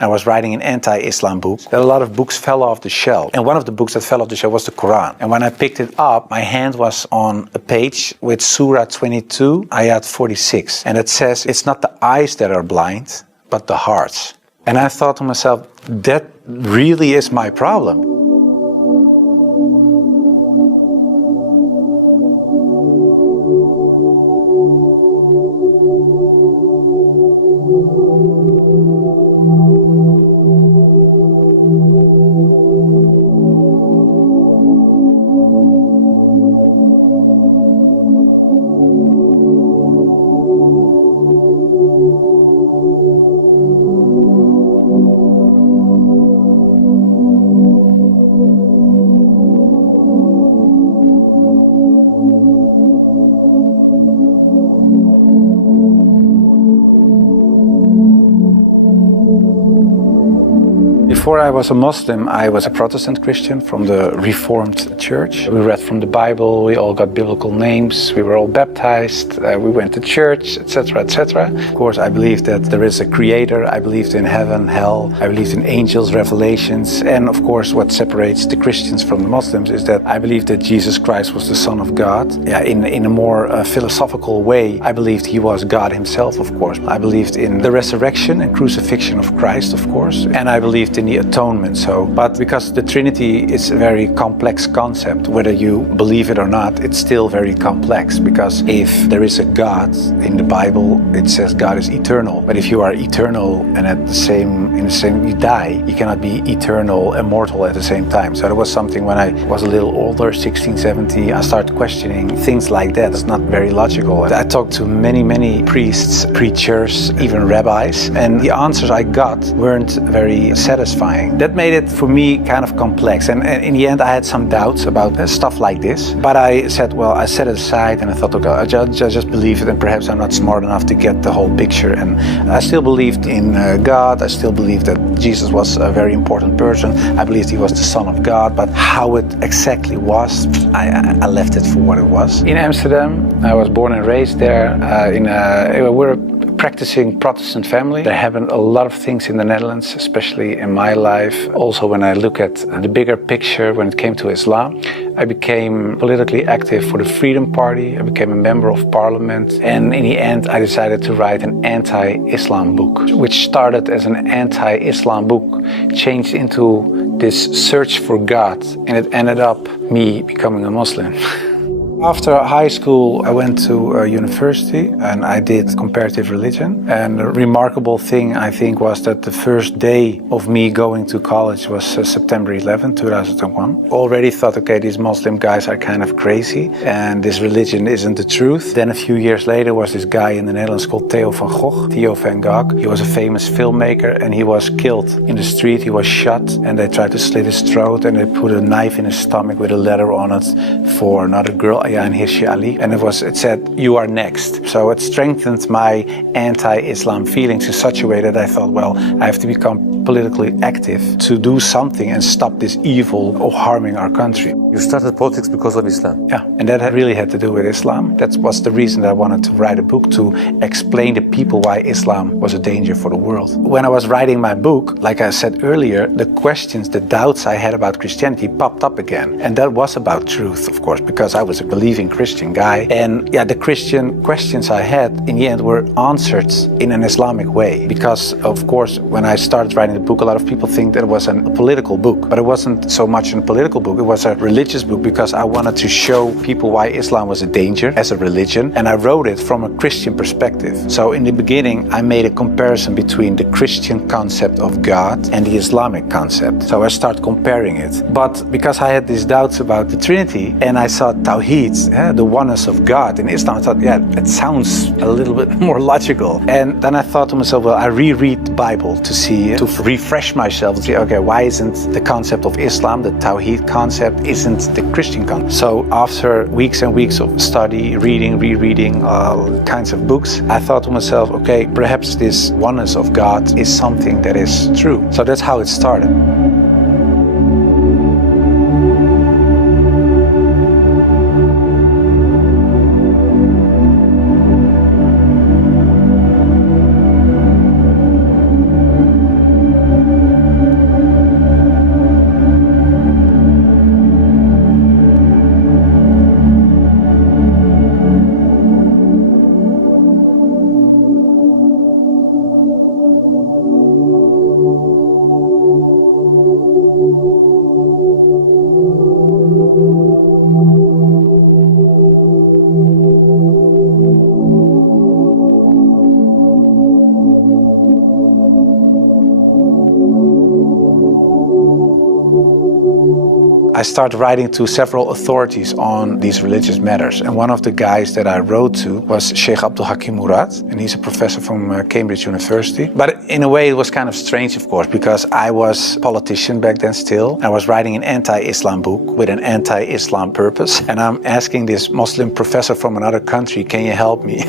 I was writing an anti-Islam book. A lot of books fell off the shelf. And one of the books that fell off the shelf was the Quran. And when I picked it up, my hand was on a page with Surah 22, Ayat 46. And it says, it's not the eyes that are blind, but the hearts. And I thought to myself, that really is my problem. Before I was a Muslim, I was a Protestant Christian from the Reformed Church. We read from the Bible, we all got biblical names, we were all baptized, we went to church, etc., etc. Of course, I believed that there is a creator, I believed in heaven, hell, I believed in angels, revelations, and of course what separates the Christians from the Muslims is that I believed that Jesus Christ was the Son of God. In a more philosophical way, I believed he was God himself, of course. I believed in the resurrection and crucifixion of Christ, of course, and I believed in the atonement. But because the Trinity is a very complex concept, whether you believe it or not, it's still very complex, because if there is a God in the Bible, it says God is eternal. But if you are eternal and in the same you die, you cannot be eternal, immortal at the same time. So that was something when I was a little older, 16, 17, I started questioning things like that. It's not very logical. I talked to many priests, preachers, even rabbis, and the answers I got weren't very satisfying. That made it for me kind of complex, and in the end I had some doubts about stuff like this, but I said, well, I set it aside and I thought, okay, I just believe it, and perhaps I'm not smart enough to get the whole picture. And I still believed in God, I still believed that Jesus was a very important person, I believed he was the Son of God, but how it exactly was, I left it for what it was. In Amsterdam, I was born and raised there, we're a practicing Protestant family. There happened a lot of things in the Netherlands, especially in my life. Also, when I look at the bigger picture, when it came to Islam, I became politically active for the Freedom Party. I became a member of parliament. And in the end, I decided to write an anti-Islam book, which started as an anti-Islam book, changed into this search for God, and it ended up me becoming a Muslim. After high school, I went to university and I did comparative religion. And the remarkable thing, I think, was that the first day of me going to college was September 11, 2001. Already thought, okay, these Muslim guys are kind of crazy and this religion isn't the truth. Then a few years later was this guy in the Netherlands called Theo van Gogh. He was a famous filmmaker and he was killed in the street. He was shot and they tried to slit his throat and they put a knife in his stomach with a letter on it for another girl. And Ali, and it said, you are next. So it strengthened my anti-Islam feelings in such a way that I thought, well, I have to become politically active to do something and stop this evil of harming our country. You started politics because of Islam? Yeah, and that really had to do with Islam. That was the reason that I wanted to write a book, to explain to people why Islam was a danger for the world. When I was writing my book, like I said earlier, the questions, the doubts I had about Christianity popped up again. And that was about truth, of course, because I was a believing Christian guy. And yeah, the Christian questions I had in the end were answered in an Islamic way. Because, of course, when I started writing the book, a lot of people think that it was a political book. But it wasn't so much a political book, it was a religious book, because I wanted to show people why Islam was a danger as a religion. And I wrote it from a Christian perspective. So in the beginning, I made a comparison between the Christian concept of God and the Islamic concept. So I started comparing it. But because I had these doubts about the Trinity, and I saw Tawheed, the oneness of God in Islam, I thought, yeah, it sounds a little bit more logical. And then I thought to myself, well, I reread the Bible to refresh myself and say, okay, why isn't the concept of Islam, the Tawheed concept, isn't the Christian concept? So after weeks and weeks of study, reading, rereading all kinds of books, I thought to myself, okay, perhaps this oneness of God is something that is true. So that's how it started. I started writing to several authorities on these religious matters. And one of the guys that I wrote to was Sheikh Abdul Murad, and he's a professor from Cambridge University. But in a way it was kind of strange, of course, because I was a politician back then still. I was writing an anti-Islam book with an anti-Islam purpose. And I'm asking this Muslim professor from another country, can you help me?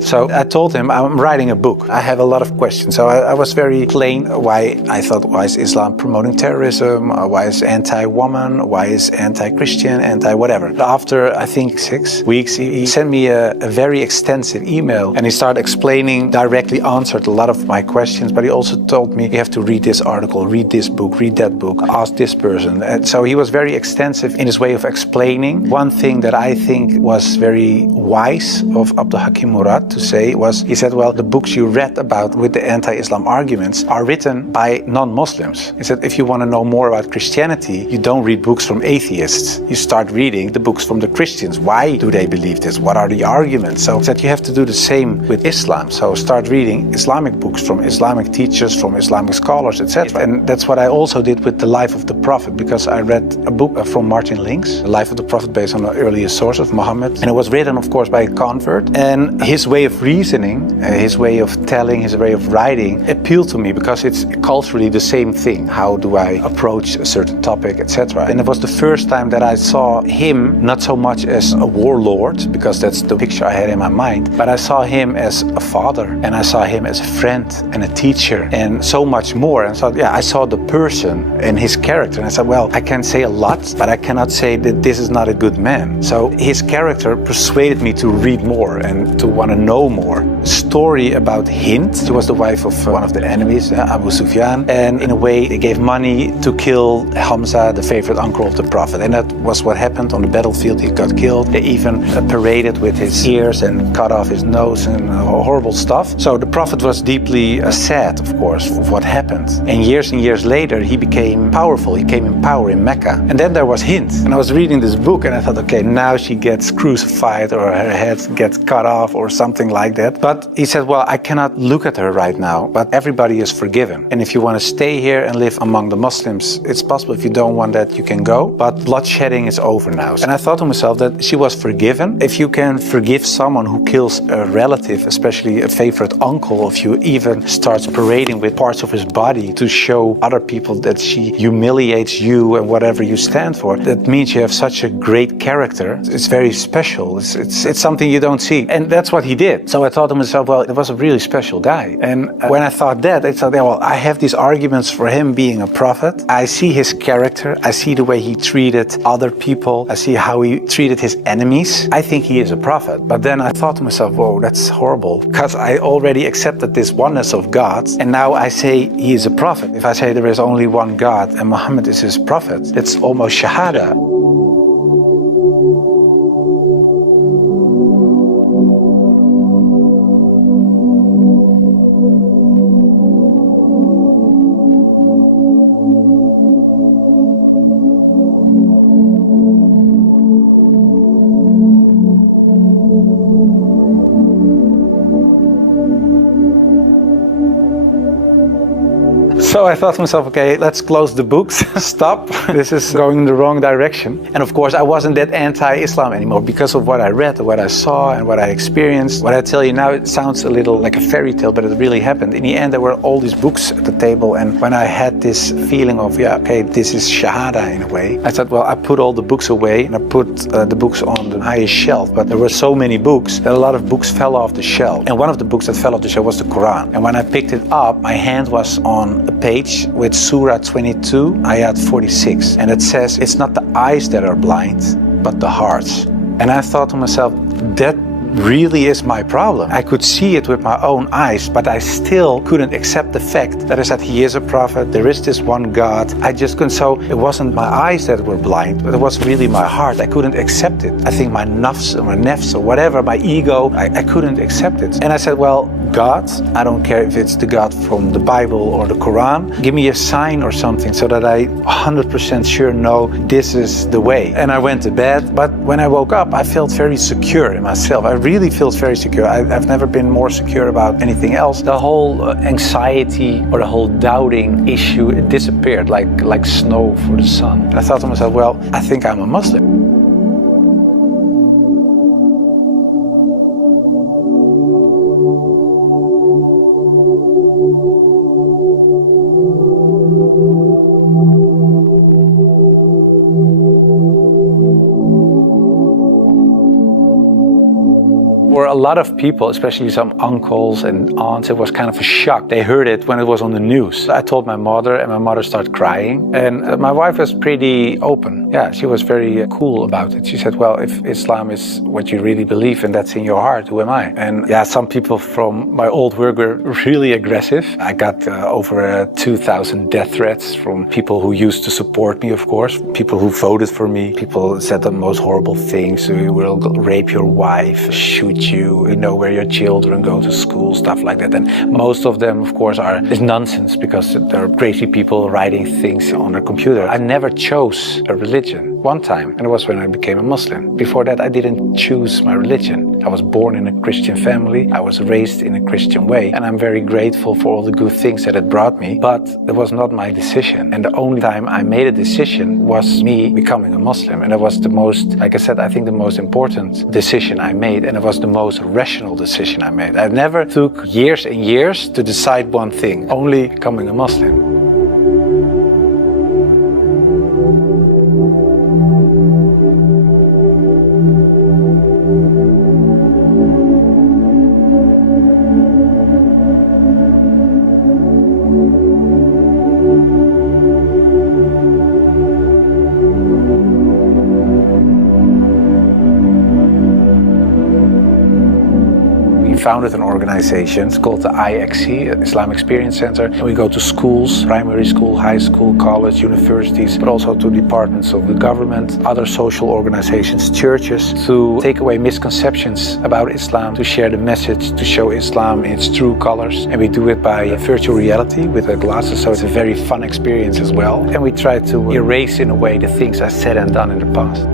So I told him, I'm writing a book. I have a lot of questions. So I was very plain why I thought, why is Islam promoting terrorism? Why is anti-woman? Why is anti-Christian? Anti-whatever. After, I think, 6 weeks, he sent me a very extensive email, and he started explaining, directly answered a lot of my questions, but he also told me, you have to read this article, read this book, read that book, ask this person. And so he was very extensive in his way of explaining. One thing that I think was very wise of Abdul Murad to say was, he said, well, the books you read about with the anti-Islam arguments are written by non-Muslims. He said, if you want to know more about Christianity, you don't read books from atheists. You start reading the books from the Christians. Why do they believe this? What are the arguments? So he said, you have to do the same with Islam. So start reading Islamic books from Islamic teachers, from Islamic scholars, etc. And that's what I also did with the life of the Prophet, because I read a book from Martin Links, The Life of the Prophet, based on the earliest source of Muhammad. And it was written, of course, by a convert. And his way of reasoning, his way of telling, his way of writing appealed to me, because it's culturally the same thing. How do I approach a certain topic, etc. And it was the first time that I saw him not so much as a warlord, because that's the picture I had in my mind, but I saw him as a father, and I saw him as a friend and a teacher, and so much more. And so, yeah, I saw the person and his character, and I said, well, I can say a lot, but I cannot say that this is not a good man. So his character persuaded me to read more and to want to know more. A story about Hind. She was the wife of one of the enemies, Abu Sufyan, and in a way they gave money to kill Hamza, the favorite uncle of the Prophet, and that was what happened on the battlefield. He got killed. They even paraded with his ears and cut off his nose and horrible stuff. So the Prophet was deeply sad, of course, of what happened. And years later, he became powerful. He came in power in Mecca. And then there was Hind. And I was reading this book, and I thought, okay, now she gets crucified, or her head gets cut off, or something like that. But he said, well, I cannot look at her right now, but everybody is forgiven. And if you want to stay here and live among the Muslims, it's possible. If you don't want that, you can go. But bloodshedding is over now. And I thought to myself that she was forgiven. If you can forgive someone who kills a relative, especially a favorite uncle of you, even starts parading with parts of his body to show other people that she humiliates you and whatever you stand for, that means you have such a great character. It's very special. It's something you don't see. And that's what he did. So I thought to myself, well, it was a really special guy. And when I thought that, I thought, well, I have these arguments for him being a prophet. I see his character. I see the way he treated other people. I see how he treated his enemies. I think he is a prophet. But then I thought to myself, whoa, that's horrible, because I already accepted this oneness of God, and now I say he is a prophet. If I say there is only one God and Muhammad is his prophet, it's almost shahada. So I thought to myself, okay, let's close the books, stop. This is going in the wrong direction. And of course, I wasn't that anti-Islam anymore because of what I read, what I saw, and what I experienced. What I tell you now, it sounds a little like a fairy tale, but it really happened. In the end, there were all these books at the table, and when I had this feeling of, yeah, okay, this is shahada in a way, I thought, well, I put all the books away, and I put the books on the highest shelf, but there were so many books that a lot of books fell off the shelf. And one of the books that fell off the shelf was the Quran. And when I picked it up, my hand was on a page with Surah 22, Ayat 46. And it says, it's not the eyes that are blind, but the hearts. And I thought to myself, that really is my problem. I could see it with my own eyes, but I still couldn't accept the fact that I said he is a prophet, there is this one God. I just couldn't. So it wasn't my eyes that were blind, but it was really my heart. I couldn't accept it. I think my nafs or whatever, my ego, I couldn't accept it. And I said, well, God. I don't care if it's the God from the Bible or the Quran. Give me a sign or something so that I 100% sure know this is the way. And I went to bed, but when I woke up, I felt very secure in myself. I really felt very secure. I've never been more secure about anything else. The whole anxiety or the whole doubting issue, it disappeared like snow for the sun. And I thought to myself, well, I think I'm a Muslim. For a lot of people, especially some uncles and aunts, it was kind of a shock. They heard it when it was on the news. I told my mother, and my mother started crying. And my wife was pretty open. Yeah, she was very cool about it. She said, well, if Islam is what you really believe and that's in your heart, who am I? And yeah, some people from my old work were really aggressive. I got over 2,000 death threats from people who used to support me, of course. People who voted for me. People said the most horrible things. We will rape your wife, shoot you, know where your children go to school, stuff like that. And most of them, of course, is nonsense because there are crazy people writing things on their computer. I never chose a religion. One time, and it was when I became a Muslim. Before that, I didn't choose my religion. I was born in a Christian family. I was raised in a Christian way, and I'm very grateful for all the good things that it brought me, but it was not my decision. And the only time I made a decision was me becoming a Muslim. And it was the most, like I said, I think the most important decision I made, and it was the most rational decision I made. I never took years and years to decide one thing, only becoming a Muslim. Founded an organization. It's called the IXC, Islamic Experience Center. And we go to schools, primary school, high school, college, universities, but also to departments of the government, other social organizations, churches, to take away misconceptions about Islam, to share the message, to show Islam in its true colors. And we do it by virtual reality with the glasses, so it's a very fun experience as well. And we try to erase in a way the things I said and done in the past.